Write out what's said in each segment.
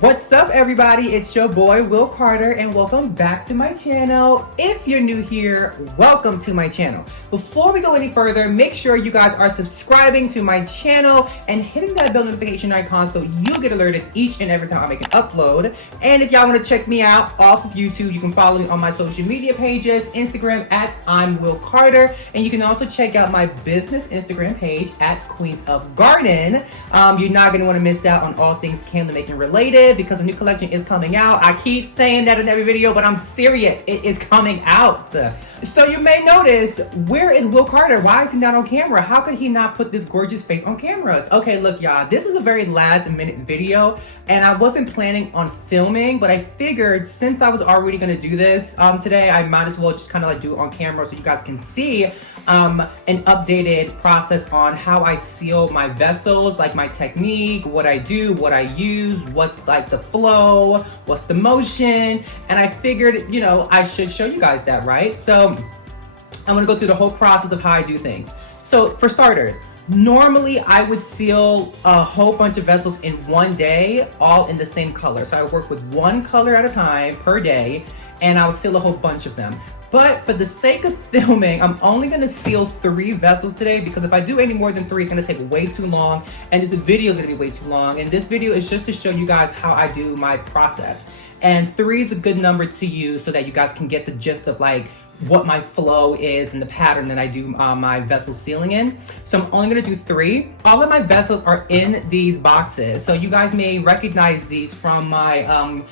What's up, everybody? It's your boy Will Carter and welcome back to my channel. If you're new here, welcome to my channel. Before we go any further, make sure you guys are subscribing to my channel and hitting that bell notification icon so you'll get alerted each and every time I make an upload. And if y'all want to check me out off of YouTube, you can follow me on my social media pages, Instagram at I'm Will Carter, and you can also check out my business Instagram page at Queens of Garden. You're not going to want to miss out on all things candle making related, because a new collection is coming out. I keep saying that in every video, but I'm serious. It is coming out. So you may notice, where is Will Carter? Why is he not on camera? How could he not put this gorgeous face on cameras? Okay, look, y'all, this is a very last minute video, and I wasn't planning on filming, but I figured since I was already gonna do this today, I might as well just kind of like do it on camera so you guys can see an updated process on how I seal my vessels, like my technique, what I do, what I use, what's like the flow, what's the motion, and I figured, you know, I should show you guys that, right? So I'm gonna go through the whole process of how I do things. So for starters, normally I would seal a whole bunch of vessels in one day, all in the same color. So I work with one color at a time per day, and I'll seal a whole bunch of them. But for the sake of filming, I'm only gonna seal 3 vessels today, because if I do any more than 3, it's gonna take way too long, and this video is gonna be way too long. And this video is just to show you guys how I do my process. And 3 is a good number to use so that you guys can get the gist of like what my flow is and the pattern that I do my vessel sealing in. So I'm only gonna do 3. All of my vessels are in these boxes. So you guys may recognize these from my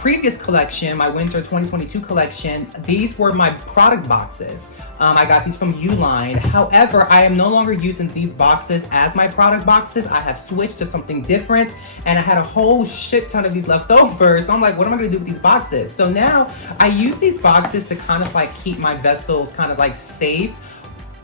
previous collection, my winter 2022 collection. These were my product boxes. I got these from Uline. However, I am no longer using these boxes as my product boxes. I have switched to something different, and I had a whole shit ton of these left over. So I'm like, what am I gonna do with these boxes? So now I use these boxes to kind of like keep my vessels kind of like safe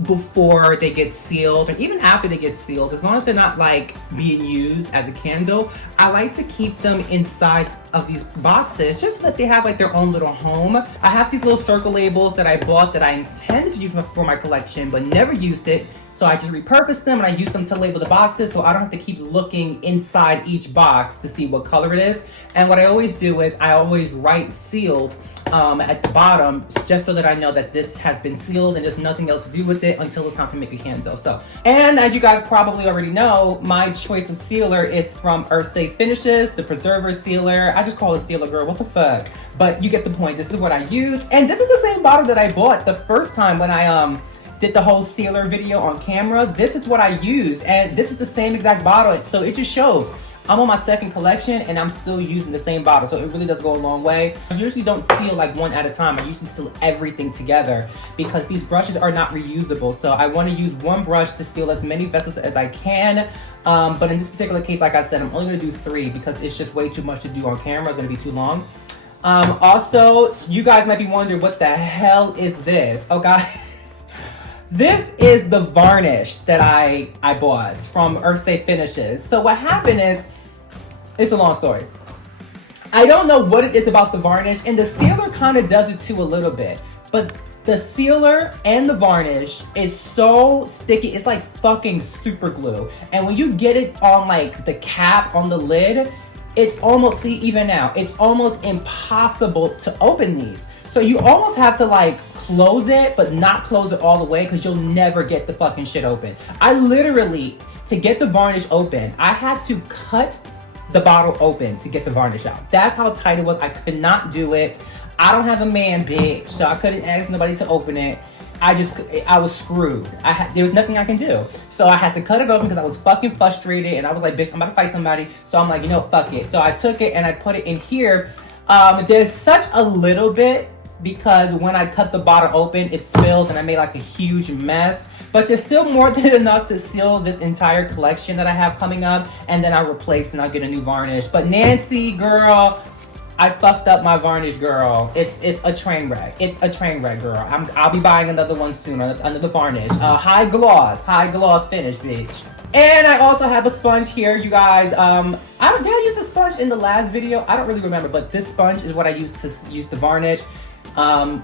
before they get sealed, and even after they get sealed, as long as they're not like being used as a candle, I like to keep them inside of these boxes just so that they have like their own little home. I have these little circle labels that I bought that I intended to use for my collection but never used it, so I just repurposed them and I use them to label the boxes so I don't have to keep looking inside each box to see what color it is. And what I always do is I always write sealed at the bottom, just so that I know that this has been sealed and there's nothing else to do with it until it's time to make a candle. So, and as you guys probably already know, my choice of sealer is from Earth Safe Finishes, the preserver sealer. I just call it sealer, girl, what the fuck? But you get the point. This is what I use, and this is the same bottle that I bought the first time when I did the whole sealer video on camera. This is what I used, and this is the same exact bottle, so it just shows I'm on my second collection and I'm still using the same bottle, so it really does go a long way. I usually don't seal like one at a time. I usually seal everything together because these brushes are not reusable. So I want to use one brush to seal as many vessels as I can. But in this particular case, like I said, I'm only going to do 3 because it's just way too much to do on camera. It's going to be too long. Also, you guys might be wondering, what the hell is this? Oh God. This is the varnish that I bought from Earth Safe Finishes. So what happened is, it's a long story. I don't know what it is about the varnish, and the sealer kind of does it too a little bit, but the sealer and the varnish is so sticky. It's like fucking super glue. And when you get it on like the cap on the lid, it's almost, see, even now, it's almost impossible to open these. So you almost have to like close it, but not close it all the way, because you'll never get the fucking shit open. I literally, to get the varnish open, I had to cut the bottle open to get the varnish out. That's how tight it was. I could not do it. I don't have a man, bitch, so I couldn't ask nobody to open it. I was screwed. There was nothing I can do. So I had to cut it open because I was fucking frustrated, and I was like, bitch, I'm about to fight somebody. So I'm like, you know, fuck it. So I took it and I put it in here. There's such a little bit, because when I cut the bottle open, it spilled and I made like a huge mess. But there's still more than enough to seal this entire collection that I have coming up, and then I'll replace and I'll get a new varnish. But Nancy, girl, I fucked up my varnish, girl. It's a train wreck. It's a train wreck, girl. I'll be buying another one soon, another varnish. High gloss finish, bitch. And I also have a sponge here, you guys. Did I use the sponge in the last video? I don't really remember, but this sponge is what I use to use the varnish.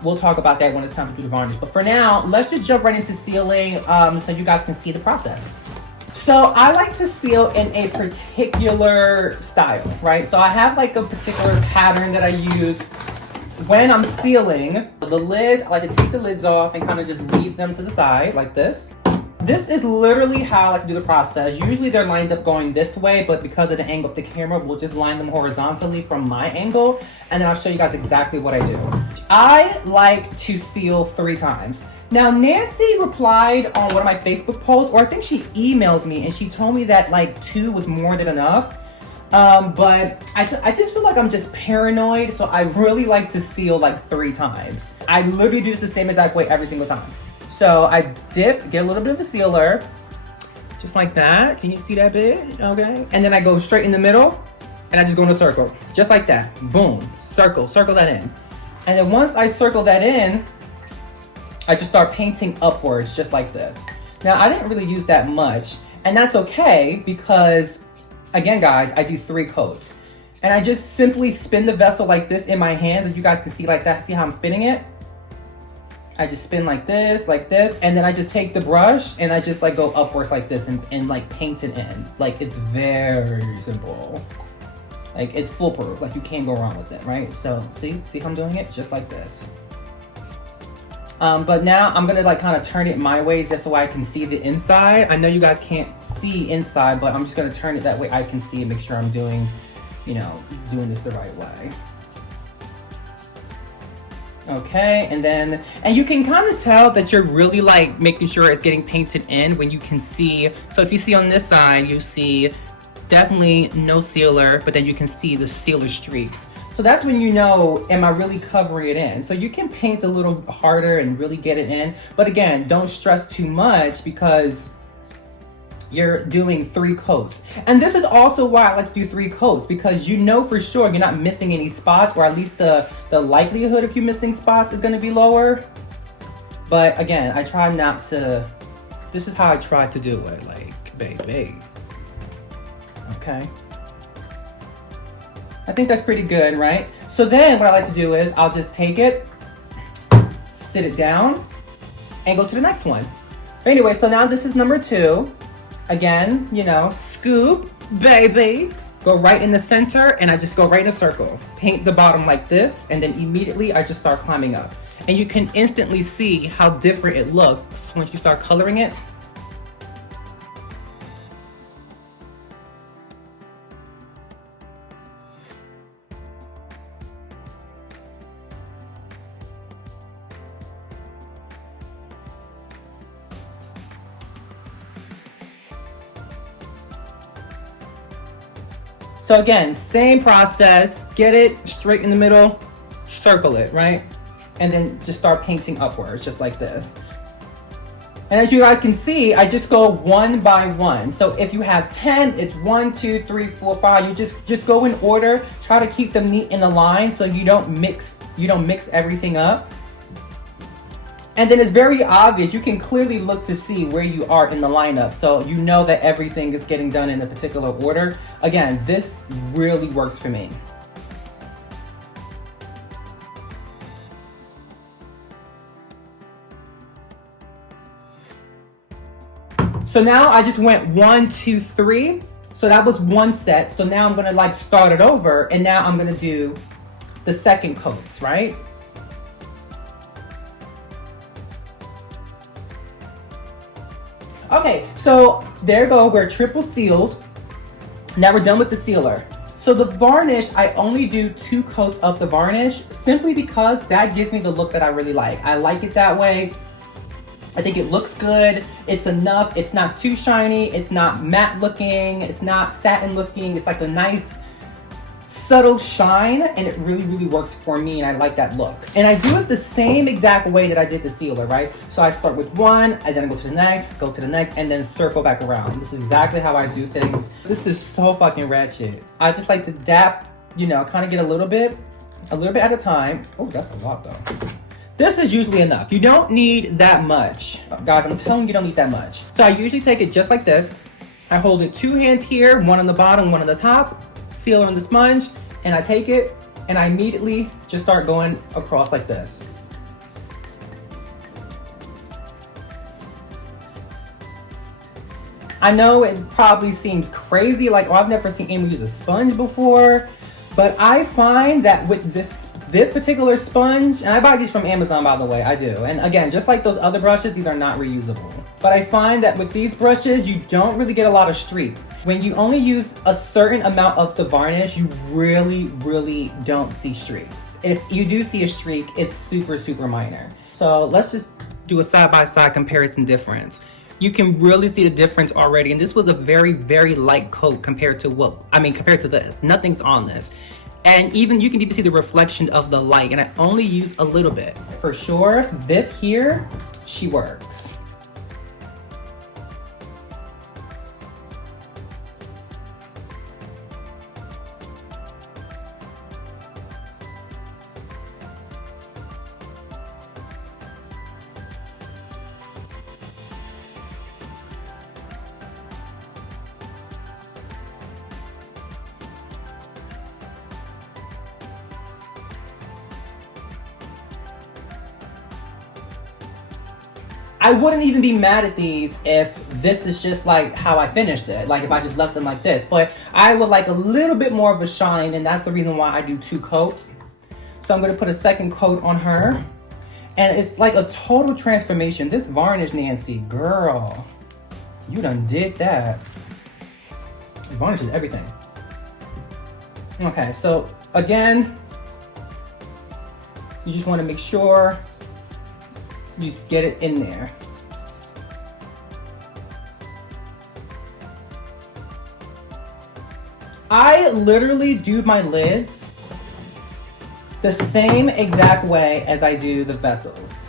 We'll talk about that when it's time to do the varnish. But for now, let's just jump right into sealing so you guys can see the process. So I like to seal in a particular style, right? So I have like a particular pattern that I use when I'm sealing. The lid, I like to take the lids off and kind of just leave them to the side like this. This is literally how I like to do the process. Usually they're lined up going this way, but because of the angle of the camera, we'll just line them horizontally from my angle, and then I'll show you guys exactly what I do. I like to seal 3 times. Now, Nancy replied on one of my Facebook posts, or I think she emailed me, and she told me that like 2 was more than enough. But I just feel like I'm just paranoid, so I really like to seal like 3 times. I literally do this the same exact way every single time. So I dip, get a little bit of a sealer, just like that. Can you see that bit? Okay. And then I go straight in the middle, and I just go in a circle, just like that. Boom, circle that in. And then once I circle that in, I just start painting upwards, just like this. Now, I didn't really use that much, and that's okay because, again, guys, I do 3 coats. And I just simply spin the vessel like this in my hands, and you guys can see like that. See how I'm spinning it? I just spin like this, and then I just take the brush and I just like go upwards like this and like paint it in. Like, it's very simple. Like, it's foolproof. Like, you can't go wrong with it, right? So see how I'm doing it? Just like this. But now I'm gonna like kind of turn it my way just so I can see the inside. I know you guys can't see inside, but I'm just gonna turn it that way I can see and make sure I'm doing, you know, doing this the right way. Okay, and you can kind of tell that you're really like making sure it's getting painted in when you can see. So if you see on this side, you see definitely no sealer, but then you can see the sealer streaks. So that's when you know, am I really covering it in? So you can paint a little harder and really get it in. But again, don't stress too much because you're doing 3 coats. And this is also why I like to do 3 coats, because you know for sure you're not missing any spots, or at least the likelihood of you missing spots is gonna be lower. But again, I try not to, this is how I try to do it, like, baby. Okay. I think that's pretty good, right? So then what I like to do is I'll just take it, sit it down, and go to the next one. Anyway, so now this is number 2. Again, you know, scoop, baby. Go right in the center, and I just go right in a circle. Paint the bottom like this, and then immediately I just start climbing up. And you can instantly see how different it looks once you start coloring it. So again, same process, get it straight in the middle, circle it, right? And then just start painting upwards, just like this. And as you guys can see, I just go 1 by 1. So if you have 10, it's 1, 2, 3, 4, 5. You just go in order, try to keep them neat in a line so you don't mix everything up. And then it's very obvious, you can clearly look to see where you are in the lineup. So you know that everything is getting done in a particular order. Again, this really works for me. So now I just went 1, 2, 3. So that was 1 set. So now I'm gonna like start it over, and now I'm gonna do the second coats, right? Okay, so there you go, we're triple sealed. Now we're done with the sealer. So the varnish, I only do 2 coats of the varnish simply because that gives me the look that I really like. I like it that way. I think it looks good. It's enough. It's not too shiny. It's not matte looking. It's not satin looking. It's like a nice subtle shine, and it really, really works for me, and I like that look. And I do it the same exact way that I did the sealer, right? So I start with 1, and then I go to the next, and then circle back around. This is exactly how I do things. This is so fucking ratchet. I just like to dap, you know, kind of get a little bit at a time. Oh, that's a lot though. This is usually enough. You don't need that much. Guys, I'm telling you, you don't need that much. So I usually take it just like this. I hold it 2 hands here, 1 on the bottom, 1 on the top, sealer on the sponge, and I take it and I immediately just start going across like this. I know it probably seems crazy, like, oh, I've never seen anyone use a sponge before, but I find that with this particular sponge, and I buy these from Amazon, by the way, I do. And again, just like those other brushes, these are not reusable. But I find that with these brushes, you don't really get a lot of streaks. When you only use a certain amount of the varnish, you really, really don't see streaks. If you do see a streak, it's super, super minor. So let's just do a side-by-side comparison difference. You can really see the difference already. And this was a very, very light coat compared to compared to this. Nothing's on this. And even you can even see the reflection of the light, and I only use a little bit. For sure, this here, she works. I wouldn't even be mad at these if this is just like how I finished it, like if I just left them like this, but I would like a little bit more of a shine, and that's the reason why I do 2 coats. So I'm gonna put a second coat on her, and it's like a total transformation. This varnish, Nancy, girl, you done did that. Varnish is everything. Okay, so again, you just wanna make sure you just get it in there. I literally do my lids the same exact way as I do the vessels,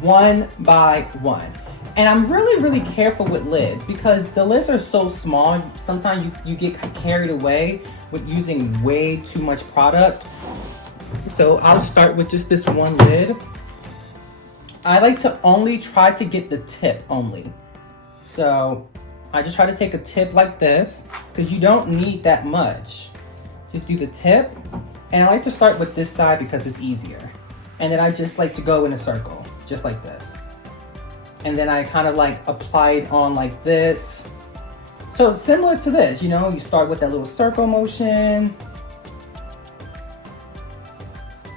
one by one. And I'm really, really careful with lids because the lids are so small. Sometimes you get carried away with using way too much product. So I'll start with just this one lid. I like to only try to get the tip only. So I just try to take a tip like this because you don't need that much. Just do the tip. And I like to start with this side because it's easier. And then I just like to go in a circle, just like this. And then I kind of like apply it on like this. So it's similar to this, you know, you start with that little circle motion.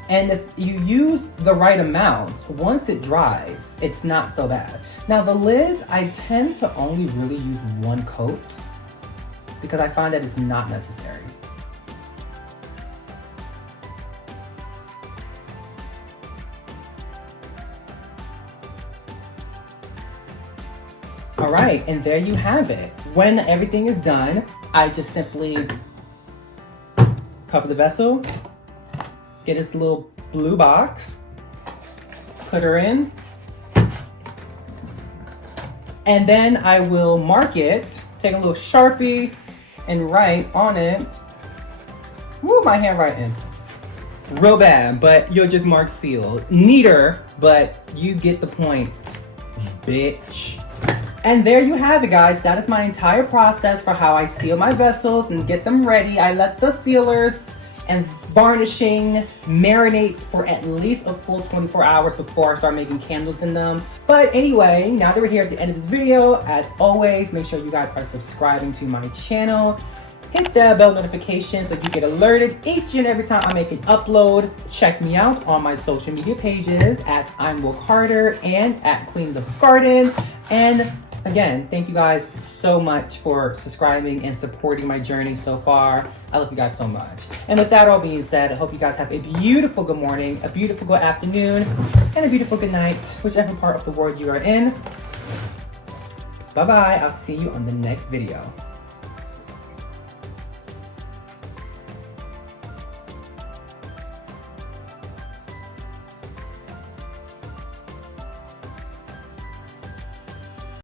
And if you use the right amount, once it dries, it's not so bad. Now the lids, I tend to only really use 1 coat because I find that it's not necessary. All right, and there you have it. When everything is done, I just simply cover the vessel, get this little blue box, put her in, and then I will mark it, take a little Sharpie and write on it. Woo, my handwriting. Real bad, but you'll just mark seal. Neater, but you get the point, bitch. And there you have it, guys. That is my entire process for how I seal my vessels and get them ready. I let the sealers and varnishing marinate for at least a full 24 hours before I start making candles in them. But anyway, now that we're here at the end of this video, as always, make sure you guys are subscribing to my channel. Hit that bell notification so you get alerted each and every time I make an upload. Check me out on my social media pages at I'm Will Carter and at Queens of Garden. And again, thank you guys so much for subscribing and supporting my journey so far. I love you guys so much. And with that all being said, I hope you guys have a beautiful good morning, a beautiful good afternoon, and a beautiful good night, whichever part of the world you are in. Bye-bye. I'll see you on the next video.